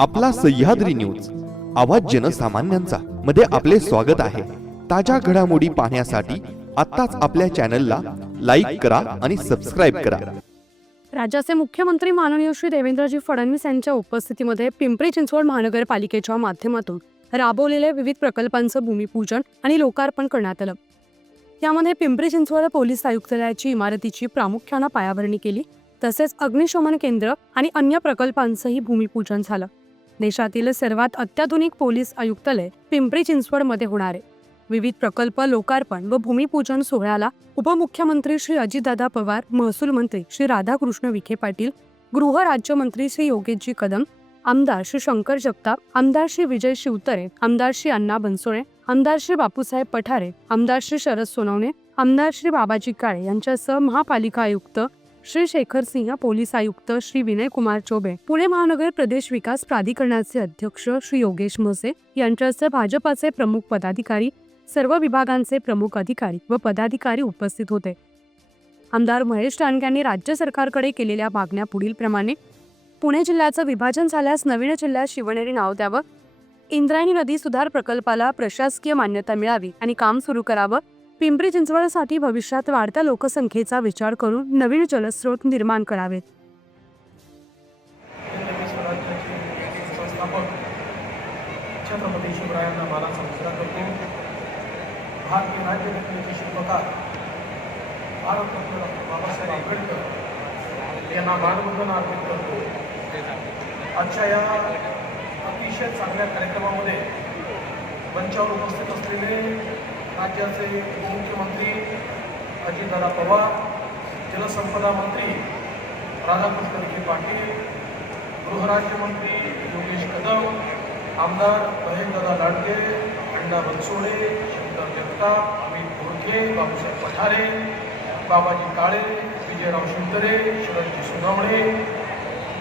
आपला सह्याद्री न्यूज आवाज जनसामान्यांचा मध्ये आपले स्वागत आहे. ताज्या घडामोडी पाहण्यासाठी आत्ताच आपल्या चॅनलला लाईक करा आणि सबस्क्राईब करा. राज्याचे मुख्यमंत्री माननीय श्री देवेंद्रजी फडणवीस यांच्या उपस्थितीमध्ये पिंपरी चिंचवड महानगरपालिकेच्या माध्यमातून राबवलेल्या विविध प्रकल्पांचं भूमिपूजन आणि लोकार्पण करण्यात आलं. यामध्ये पिंपरी चिंचवड पोलीस आयुक्तालयाची इमारतीची प्रामुख्यानं पायाभरणी केली तसेच अग्निशमन केंद्र आणि अन्य प्रकल्पांचंही भूमिपूजन झालं. देशातील सर्वात अत्याधुनिक पोलीस आयुक्तालय पिंपरी चिंचवडमध्ये होणार आहे. विविध प्रकल्प लोकार्पण व भूमिपूजन सोहळ्याला उपमुख्यमंत्री श्री अजितदादा पवार महसूल मंत्री श्री राधाकृष्ण विखे पाटील गृह राज्यमंत्री श्री योगेशजी कदम आमदार श्री शंकर जगताप आमदार श्री विजय शिवतरे आमदार श्री अण्णा बनसोळे आमदार श्री बापूसाहेब पठारे आमदार श्री शरद सोनवणे आमदार श्री बाबाजी काळे यांच्यासह महापालिका आयुक्त श्री शेखर सिंह पोलीस आयुक्त श्री विनय कुमार चोबे पुणे महानगर प्रदेश विकास प्राधिकरणाचे अध्यक्ष श्री योगेश म्हसे यांच्यासह भाजपाचे प्रमुख पदाधिकारी सर्व विभागांचे प्रमुख अधिकारी व पदाधिकारी उपस्थित होते. आमदार महेश टाणके यांनी राज्य सरकारकडे केलेल्या मागण्या पुढीलप्रमाणे पुणे जिल्ह्याचं विभाजन झाल्यास नवीन जिल्ह्यात शिवनेरी नाव द्यावं इंद्रायणी नदी सुधार प्रकल्पाला प्रशासकीय मान्यता मिळावी आणि काम सुरू करावं पिंपरी चिंचवडसाठी भविष्यात वाढत्या लोकसंख्येचा विचार करून नवीन जलस्रोत निर्माण करावेत. छत्रपती शिवरायांना मला संस्कार करतो भारतीय राज्यघटनेचे शिल्पकार. भारतरत्न डॉक्टर बाबासाहेब आंबेडकर यांना अर्पित करतो. आजच्या या अतिशय चांगल्या कार्यक्रमामध्ये मंचावर उपस्थित असलेले राज्याचे उपमुख्यमंत्री अजितदादा पवार जलसंपदा मंत्री राधाकृष्ण विखे पाटील गृहराज्यमंत्री योगेश कदम आमदार महेशदादा लाडके अण्णा बनसोडे शंकर जगताप अमित बोरखे बाबूसाहेब पठारे बाबाजी काळे विजयराव शिवतरे शरदजी सुनावणे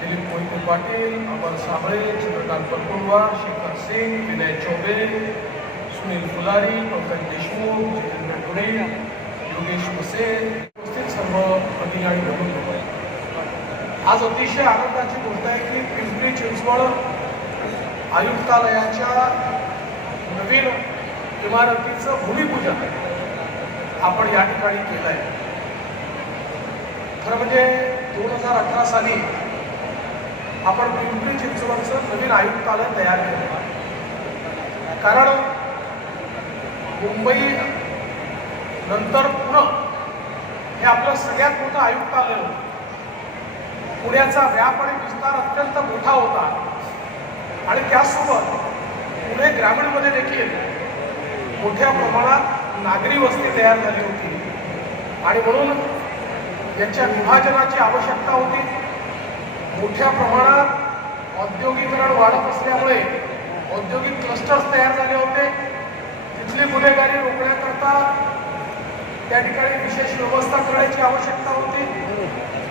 दिलीप मोहिते पाटील अमर साबळे चंद्रकांत परकुंडवार शेखर सिंग विनय चौबे सुनील फुलारी पंकज देशमुख जितेंद्र पुणे योगेश मसे उपस्थित सर्व भगिनी आणि आज अतिशय आनंदाची गोष्ट आहे की पिंपरी चिंचवड आयुक्तालयाच्या नवीन इमारतीचं भूमिपूजन आपण या ठिकाणी केलं आहे खरं म्हणजे दोन हजार अठरा साली आपण पिंपरी चिंचवडचं नवीन आयुक्तालय तयार केलं. कारण मुंबई नंतर पुणे हे आपलं सगळ्यात मोठं आयुक्तालय होतं. पुण्याचा व्याप आणि विस्तार अत्यंत मोठा होता. आणि त्यासोबत पुणे ग्रामीणमध्ये देखील मोठ्या प्रमाणात नागरी वस्ती तयार झाली होती. आणि म्हणून याच्या विभाजनाची आवश्यकता होती. मोठ्या प्रमाणात औद्योगिकरण वाढत असल्यामुळे औद्योगिक क्लस्टर्स तयार झाले होते. तिथली गुन्हेगारी रोखण्याकरता त्या ठिकाणी विशेष व्यवस्था करण्याची आवश्यकता होती.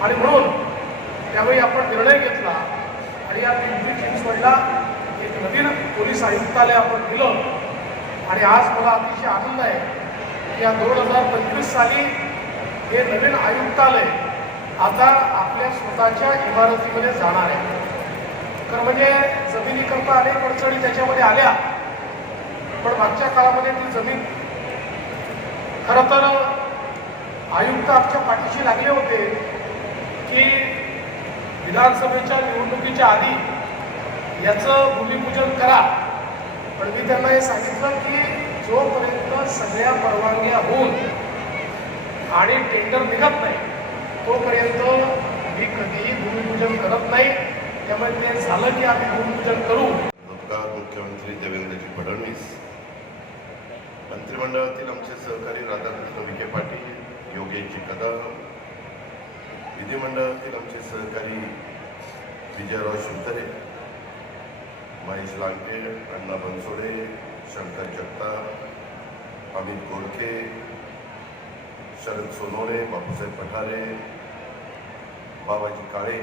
आणि म्हणून त्यावेळी आपण निर्णय घेतला आणि या पिंपरी चिंचवडला एक नवीन पोलीस आयुक्तालय आपण दिलं. आणि आज मला अतिशय आनंद आहे की या दोन हजार पंचवीस साली हे नवीन आयुक्तालय आता आपल्या स्वतःच्या इमारतीमध्ये जाणार आहे. खरं म्हणजे जमिनीकरता अनेक अडचणी त्याच्यामध्ये आल्या. पण मागच्या काळामध्ये ती जमीन खरं तर आयुक्त आमच्या पाठीशी लागले होते की विधानसभेच्या निवडणुकीच्या आधी याचं भूमिपूजन करा. पण मी त्यांना हे सांगितलं की जोपर्यंत सगळ्या परवानग्या होऊन आणि टेंडर निघत नाही तोपर्यंत मी कधीही भूमिपूजन करत नाही. त्यामुळे ते झालं की आम्ही भूमिपूजन करू. नमस्कार मुख्यमंत्री देवेंद्रजी फडणवीस. मंत्रिमंडळातील आमचे सहकारी राधाकृष्ण विखे पाटील योगेशजी कदम विधिमंडळातील आमचे सहकारी विजयराव शिवतरे महेश लांडे अण्णा बनसोडे शंकर जगताप अमित गोरखे शरद सोनोरे बापूसाहेब पठारे बाबाजी काळे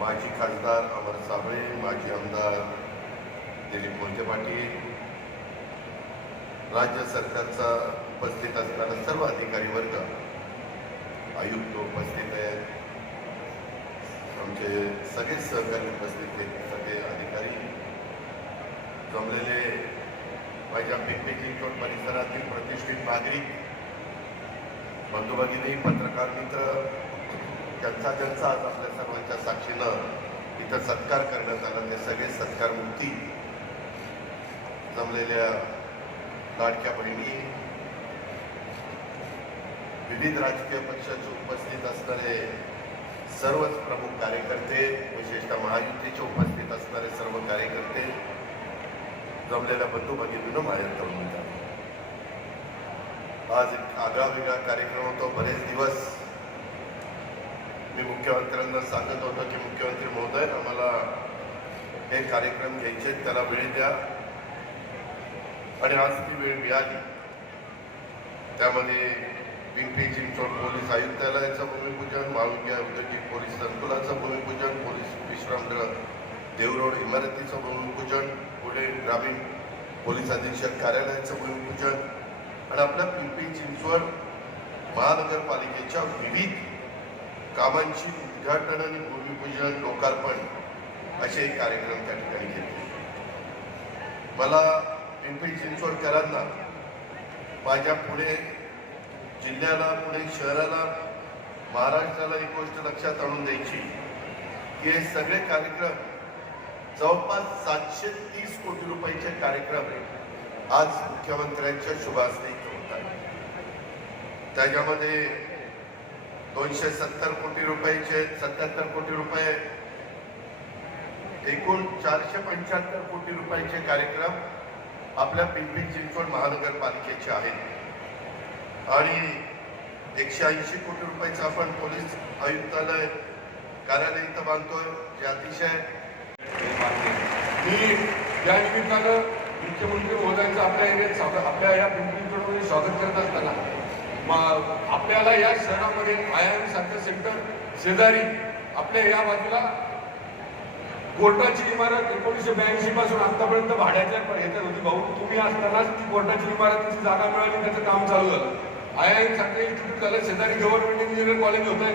माजी खासदार अमर साबळे माजी आमदार दिलीप मोहिते पाटील राज्य सरकारचा उपस्थित असणारा सर्व अधिकारी वर्ग आयुक्त उपस्थित आहेत. आमचे सगळे सहकारी उपस्थित आहेत. सगळे अधिकारी जमलेले माझ्या पिंपरी चिंचवड परिसरातील प्रतिष्ठित नागरिक बंधुभगिनी पत्रकार मित्र त्यांचा त्यांचा आज आपल्या सर्वांच्या साक्षीनं इथं सत्कार करण्यात आला ते सगळे सत्कारमूर्ती जमलेल्या लाडक्या बहिणी विविध राजकीय पक्षाचे उपस्थित असणारे सर्वच प्रमुख कार्यकर्ते विशेषतः महायुतीचे उपस्थित असणारे सर्व कार्यकर्ते जमलेल्या बंधू भगिनीनं माझ्या तरुण आज एक आगळा वेगळा कार्यक्रम होतो. बरेच दिवस मी मुख्यमंत्र्यांना सांगत होतो की मुख्यमंत्री महोदय आम्हाला हे कार्यक्रम घ्यायचे त्याला वेळ द्या. आणि आज ती वेळ मिळाली. त्यामध्ये पिंपरी चिंचवड पोलीस आयुक्तालयाचं भूमिपूजन महाविद्या औद्योगिक पोलीस संकुलाचं भूमिपूजन पोलीस विश्रामगृह देवरोड इमारतीचं भूमिपूजन पुणे ग्रामीण पोलीस अधीक्षक कार्यालयाचं भूमिपूजन आणि आपल्या पिंपरी चिंचवड महानगरपालिकेच्या विविध कामांची उद्घाटन आणि भूमिपूजन लोकार्पण असे कार्यक्रम त्या ठिकाणी घेतले. मला पिंपरी चिंचवडकरांना माझ्या पुणे जिल्ह्याला पुणे शहराला महाराष्ट्राला एक गोष्ट लक्षात आणून द्यायची की हे सगळे कार्यक्रम जवळपास सातशे तीस कोटी रुपयाचे कार्यक्रम आज मुख्यमंत्र्यांच्या शुभासने होत आहेत. त्याच्यामध्ये दोनशे सत्तर कोटी रुपयाचे सत्याहत्तर कोटी रुपये एकूण चारशे पंच्याहत्तर कोटी रुपयाचे कार्यक्रम आपल्या पिंपरी चिंचवड महानगरपालिकेचे आहेत. आणि एकशे ऐंशी कोटी रुपयाचं आपण पोलीस आयुक्तालय कार्यालय इथं बांधतोय जे अतिशय मी या निमित्तानं मुख्यमंत्री महोदयांचं आपल्या एरियात आपल्या या पिंपरी चिंचवडमध्ये स्वागत करत असताना मग आपल्याला या शहरामध्ये आय सारखं सेंटर शेजारी आपल्या या बाजूला कोर्टाची इमारत एकोणीसशे ब्याऐंशी पासून आतापर्यंत भाड्याच्या येतात होती भाऊ. तुम्ही असतानाच ती कोर्टाची इमारतीची जागा मिळाली त्याचं काम चालू झालं. आय आय एम सारखं इन्स्टिट्यूट शेजारी गव्हर्नमेंट इंजिनिअरिंग कॉलेज होतं.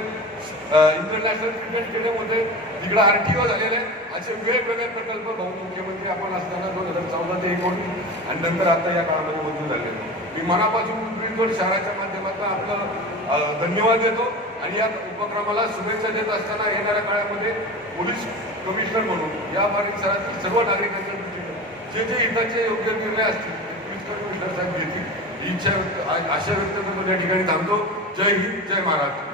इंटरनॅशनल क्रिकेट स्टेडियम होते. तिकडे आर टी ओ झालेले असे वेगवेगळे प्रकल्प भाऊ मुख्यमंत्री आपण असताना दोन हजार चौदा ते एकोणीस आणि नंतर आता या काळामध्ये मंजूर झाले मी मनापासून पिंपरी शहराच्या माध्यमातून आपलं धन्यवाद देतो. आणि या उपक्रमाला शुभेच्छा देत असताना येणाऱ्या काळामध्ये पोलीस कमिशनर म्हणून या परिसरातील सर्व नागरिकांच्या दृष्टीने जे जे हिताचे योग्य निर्णय असतील ते पोलीस कमिशनर साहेब घेतील. इच्छा व्यक्त आशा व्यक्त करून या ठिकाणी थांबतो. जय हिंद जय महाराष्ट्र.